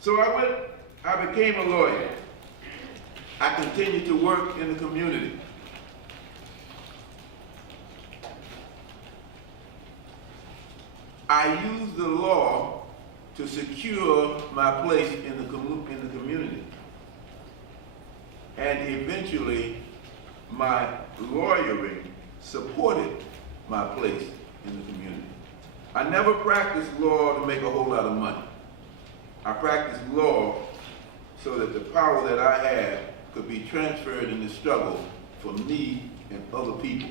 So I became a lawyer. I continued to work in the community. I used the law to secure my place in the community. And eventually, my lawyering supported my place in the community. I never practiced law to make a whole lot of money. I practiced law so that the power that I had could be transferred in the struggle for me and other people.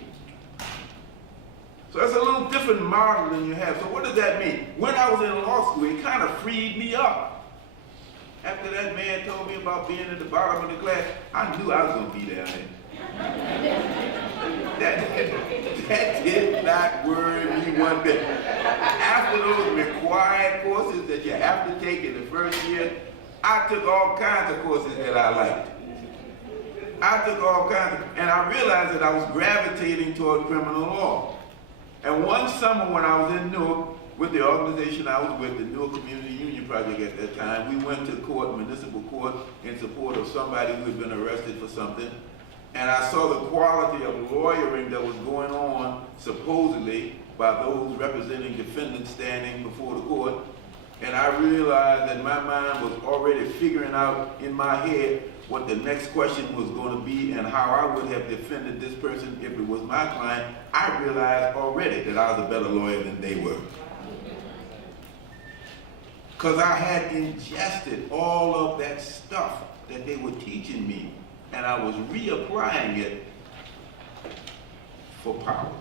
So that's a little different model than you have. So what does that mean? When I was in law school, it kind of freed me up. After that man told me about being at the bottom of the class, I knew I was going to be down there. That did not worry me one bit. After those required courses that you have to take in the first year, I took all kinds of courses that I liked. And I realized that I was gravitating toward criminal law. And one summer when I was in Newark, with the organization I was with, the Newark Community Union Project at that time, we went to court, municipal court, in support of somebody who had been arrested for something. And I saw the quality of lawyering that was going on, supposedly, by those representing defendants standing before the court. And I realized that my mind was already figuring out in my head what the next question was going to be and how I would have defended this person if it was my client. I realized already that I was a better lawyer than they were. Because I had ingested all of that stuff that they were teaching me, and I was reapplying it for power.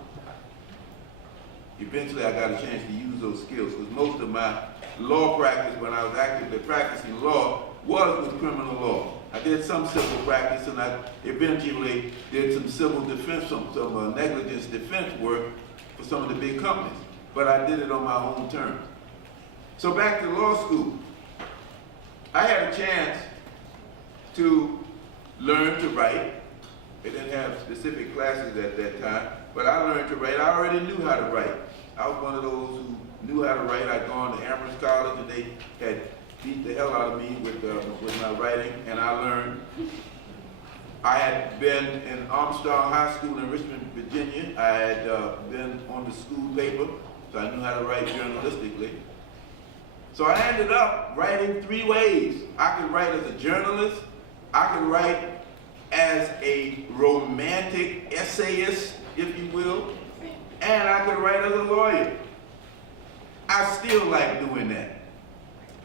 Eventually I got a chance to use those skills, because most of my law practice when I was actively practicing law was with criminal law. I did some civil practice, and I eventually did some civil defense, some negligence defense work for some of the big companies. But I did it on my own terms. So back to law school. I had a chance to learn to write. They didn't have specific classes at that time, but I learned to write. I already knew how to write. I was one of those who knew how to write. I'd gone to Amherst College, and they had beat the hell out of me with my writing, and I learned. I had been in Armstrong High School in Richmond, Virginia. I had been on the school paper, so I knew how to write journalistically. So I ended up writing three ways. I could write as a journalist, I could write as a romantic essayist, if you will, and I could write as a lawyer. I still like doing that.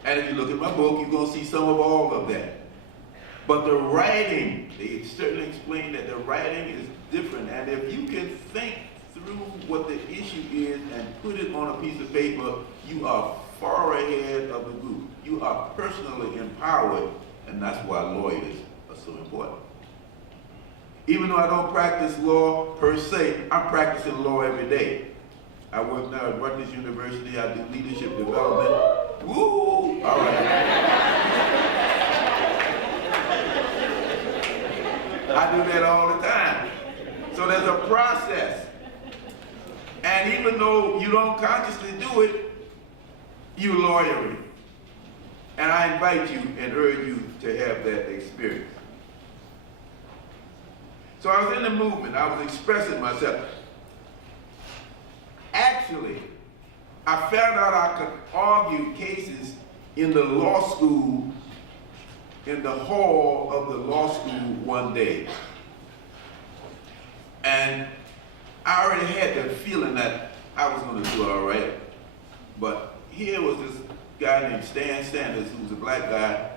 And if you look at my book, you're going to see some of all of that. But the writing, they certainly explain that the writing is different. And if you can think through what the issue is and put it on a piece of paper, you are far ahead of the group. You are personally empowered, and that's why lawyers are so important. Even though I don't practice law per se, I'm practicing law every day. I work now at Rutgers University. I do leadership development. Woo! All right. I do that all the time. So there's a process. And even though you don't consciously do it, you're lawyering. And I invite you and urge you to have that experience. So I was in the movement. I was expressing myself. Actually, I found out I could argue cases in the law school, in the hall of the law school one day. And I already had the feeling that I was going to do all right. But here was this guy named Stan Sanders, who was a black guy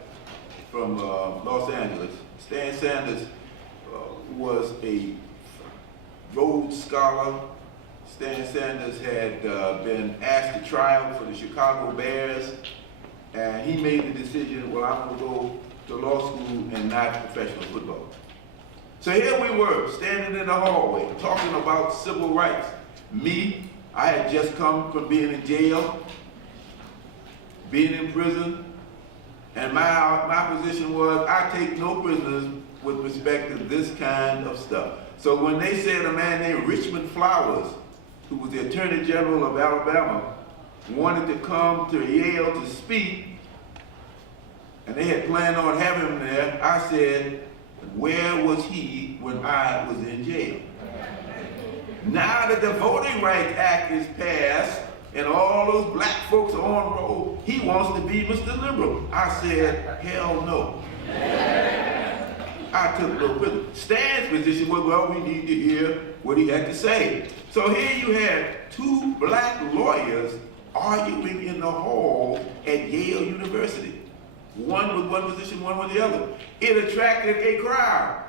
from Los Angeles. Stan Sanders was a Rhodes Scholar. Stan Sanders had been asked to try out for the Chicago Bears, and he made the decision, well, I'm going to go to law school and not professional football. So here we were, standing in the hallway, talking about civil rights. Me, I had just come from being in jail, being in prison, and my position was, I take no prisoners with respect to this kind of stuff. So when they said a man named Richmond Flowers, who was the Attorney General of Alabama, wanted to come to Yale to speak, and they had planned on having him there, I said, where was he when I was in jail? Now that the Voting Rights Act is passed and all those black folks are on roll, he wants to be Mr. Liberal. I said, hell no. I took no position. Stan's position was, well, we need to hear what he had to say. So here you had two black lawyers arguing in the hall at Yale University. One with one position, one with the other. It attracted a crowd.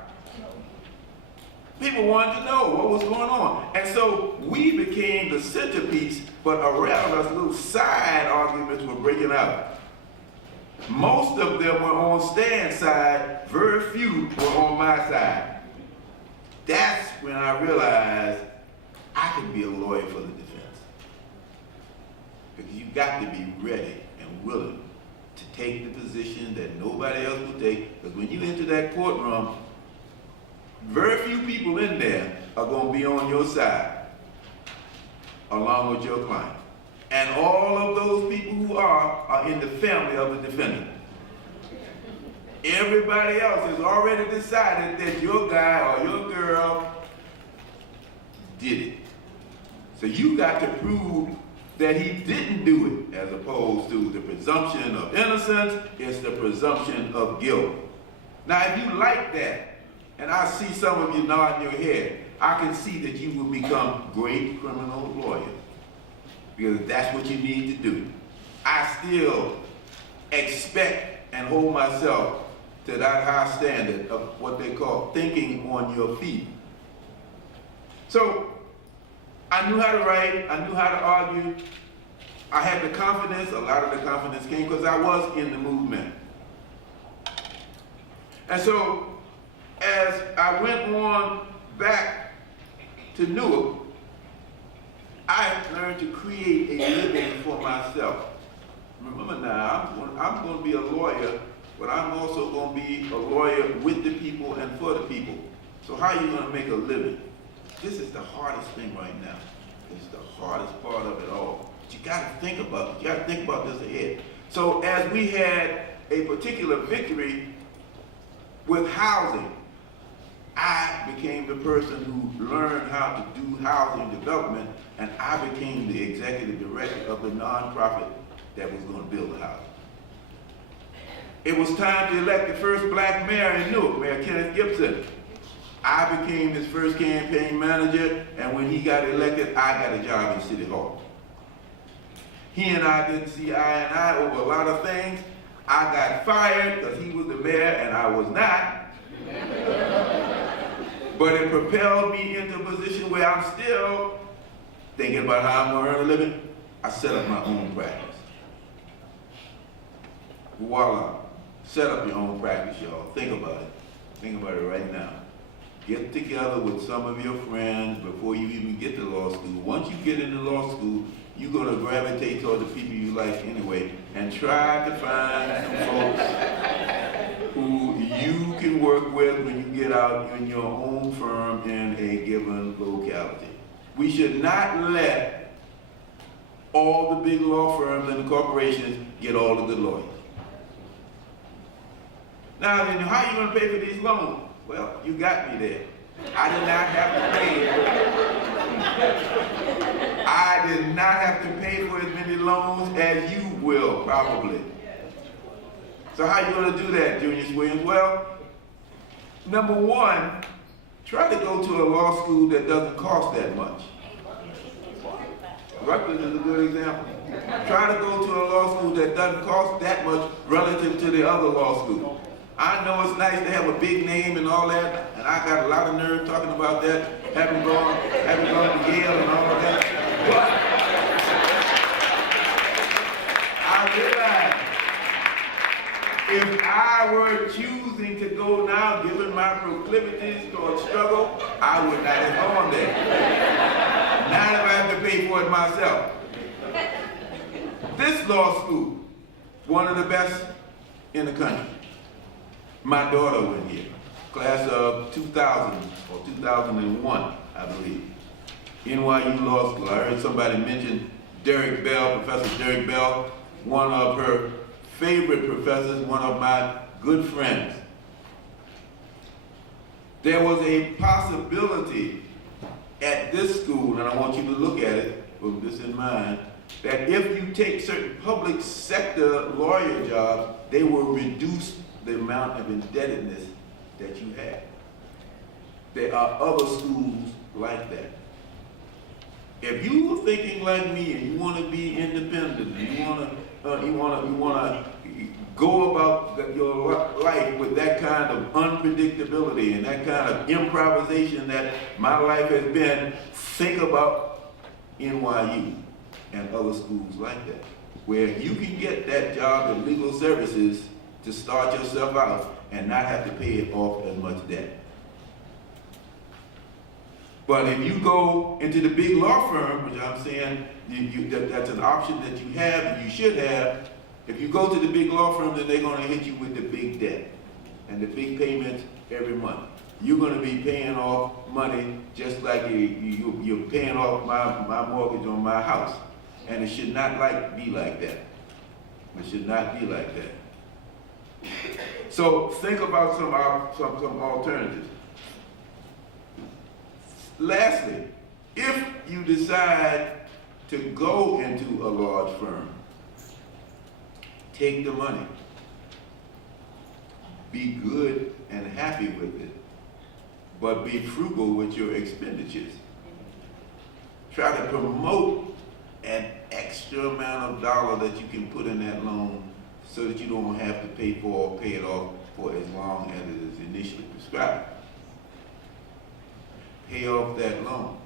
People wanted to know what was going on. And so we became the centerpiece, but around us little side arguments were breaking out. Most of them were on Stan's side, very few were on my side. That's when I realized I could be a lawyer for the defense. Because you've got to be ready and willing to take the position that nobody else will take. Because when you enter that courtroom, very few people in there are going to be on your side, along with your client. And all of those people who are in the family of the defendant. Everybody else has already decided that your guy or your girl did it. So you got to prove that he didn't do it, as opposed to the presumption of innocence, it's the presumption of guilt. Now, if you like that, and I see some of you nodding your head, I can see that you will become great criminal lawyers. Because that's what you need to do. I still expect and hold myself to that high standard of what they call thinking on your feet. So I knew how to write, I knew how to argue. I had the confidence, a lot of the confidence came because I was in the movement. And so as I went on back to Newark, I learned to create a living for myself. Remember now, I'm going to be a lawyer, but I'm also going to be a lawyer with the people and for the people. So how are you going to make a living? This is the hardest thing right now. This is the hardest part of it all. But you got to think about it. You got to think about this ahead. So as we had a particular victory with housing, I became the person who learned how to do housing development, and I became the executive director of the nonprofit that was going to build the house. It was time to elect the first black mayor in Newark, Mayor Kenneth Gibson. I became his first campaign manager, and when he got elected, I got a job in City Hall. He and I didn't see eye and eye over a lot of things. I got fired because he was the mayor and I was not. But it propelled me into a position where I'm still thinking about how I'm going to earn a living. I set up my own practice. Voila. Set up your own practice, y'all. Think about it. Think about it right now. Get together with some of your friends before you even get to law school. Once you get into law school, you're going to gravitate toward the people you like anyway, and try to find some folks who you can work with when you get out in your own firm in a given locality. We should not let all the big law firms and the corporations get all the good lawyers. Now, then, how are you going to pay for these loans? Well, you got me there. I did not have to pay. I did not have to pay for as many loans as you will, probably. So how are you going to do that, Junius Williams? Well, number one, try to go to a law school that doesn't cost that much. Rutgers is a good example. Try to go to a law school that doesn't cost that much relative to the other law schools. I know it's nice to have a big name and all that, and I got a lot of nerve talking about that, having gone to Yale and all of that. But I realized if I were choosing to go now, given my proclivities toward struggle, I would not have gone there. Now that I have to pay for it myself. This law school, one of the best in the country. My daughter went here, class of 2000 or 2001, I believe. NYU Law School. I heard somebody mention Derek Bell, Professor Derek Bell. One of her favorite professors, one of my good friends. There was a possibility at this school, and I want you to look at it with this in mind, that if you take certain public sector lawyer jobs, they will reduce the amount of indebtedness that you have. There are other schools like that. If you were thinking like me and you want to be independent, and you want to go about your life with that kind of unpredictability and that kind of improvisation that my life has been, think about NYU and other schools like that, where you can get that job in legal services to start yourself out and not have to pay off as much debt. But if you go into the big law firm, which I'm saying that's an option that you have and you should have, if you go to the big law firm, then they're going to hit you with the big debt and the big payments every month. You're going to be paying off money just like you're paying off my mortgage on my house. And it should not be like that. It should not be like that. So think about some alternatives. Lastly, if you decide to go into a large firm, take the money. Be good and happy with it, but be frugal with your expenditures. Try to promote an extra amount of dollar that you can put in that loan so that you don't have to pay it off for as long as it is initially prescribed. Pay off that loan.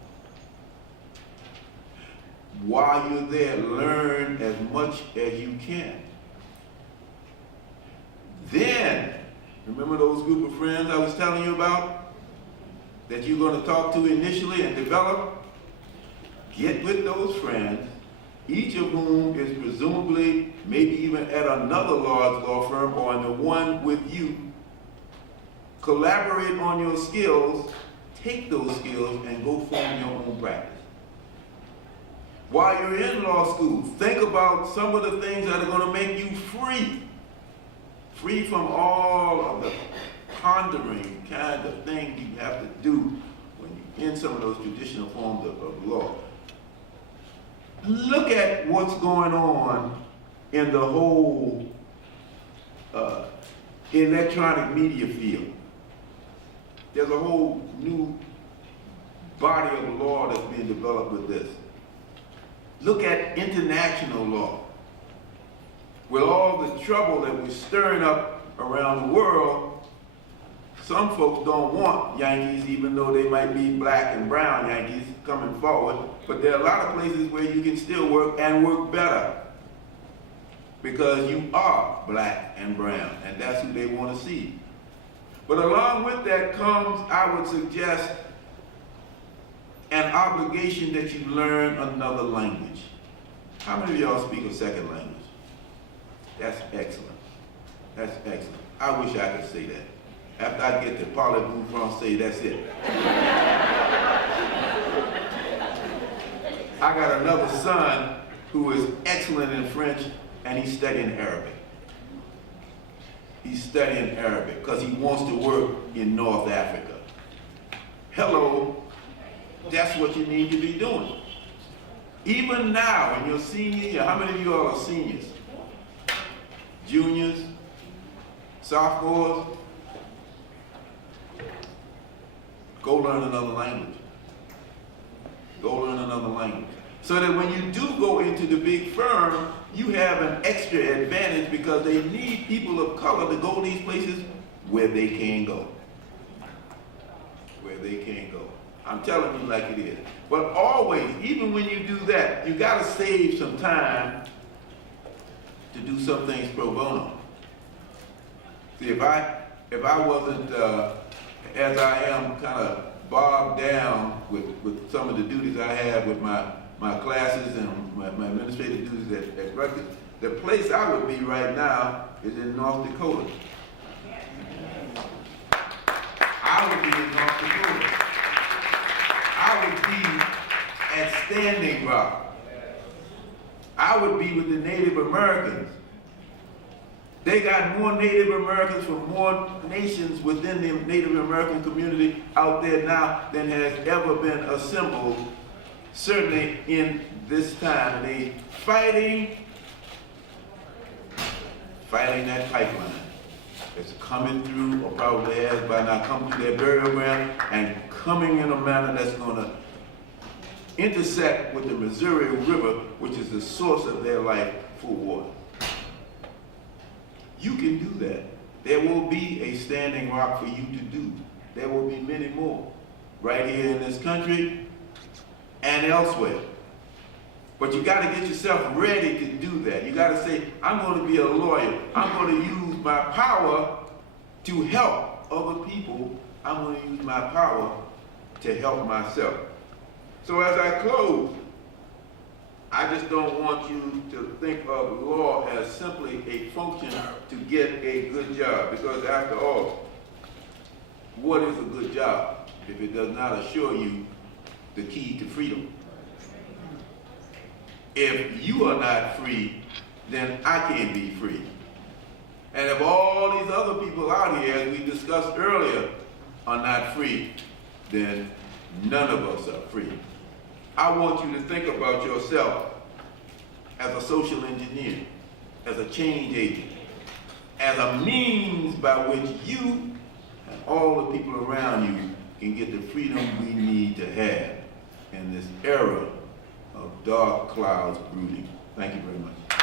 While you're there, learn as much as you can. Then, remember those group of friends I was telling you about that you're going to talk to initially and develop? Get with those friends, each of whom is presumably maybe even at another large law firm or in the one with you. Collaborate on your skills, take those skills and go form your own practice. While you're in law school, think about some of the things that are going to make you free from all of the pondering kind of things you have to do when you're in some of those traditional forms of law. Look at what's going on in the whole electronic media field. There's a whole new body of law that's being developed with this. Look at international law. With all the trouble that we're stirring up around the world, some folks don't want Yankees, even though they might be black and brown Yankees coming forward. But there are a lot of places where you can still work and work better because you are black and brown, and that's who they want to see. But along with that comes, I would suggest, an obligation that you learn another language. How many of y'all speak a second language? That's excellent. That's excellent. I wish I could say that. After I get to parlez-vous français, that's it. I got another son who is excellent in French, and he's studying Arabic. He's studying Arabic because he wants to work in North Africa. Hello, that's what you need to be doing. Even now, in your senior year, how many of you all are seniors? Juniors? Sophomores? Go learn another language. Go learn another language. So that when you do go into the big firm, you have an extra advantage because they need people of color to go these places where they can go. Where they can go. I'm telling you like it is. But always, even when you do that, you got to save some time to do some things pro bono. See, if I wasn't, as I am, kind of bogged down with some of the duties I have with my classes and my administrative duties at Rutgers, the place I would be right now is in North Dakota. I would be in North Dakota. I would be at Standing Rock. I would be with the Native Americans. They got more Native Americans from more nations within the Native American community out there now than has ever been assembled, certainly in this time. And they fighting that pipeline that's coming through, or probably has by now come through their burial ground, and coming in a manner that's going to intersect with the Missouri River, which is the source of their life for water. You can do that. There will be a standing rock for you to do. There will be many more right here in this country and elsewhere. But you got to get yourself ready to do that. You got to say, I'm going to be a lawyer. I'm going to use my power to help other people. I'm going to use my power to help myself. So as I close, I just don't want you to think of law as simply a function to get a good job. Because after all, what is a good job if it does not assure you the key to freedom? If you are not free, then I can't be free. And if all these other people out here, as we discussed earlier, are not free, then none of us are free. I want you to think about yourself as a social engineer, as a change agent, as a means by which you and all the people around you can get the freedom we need to have in this era of dark clouds brooding. Thank you very much.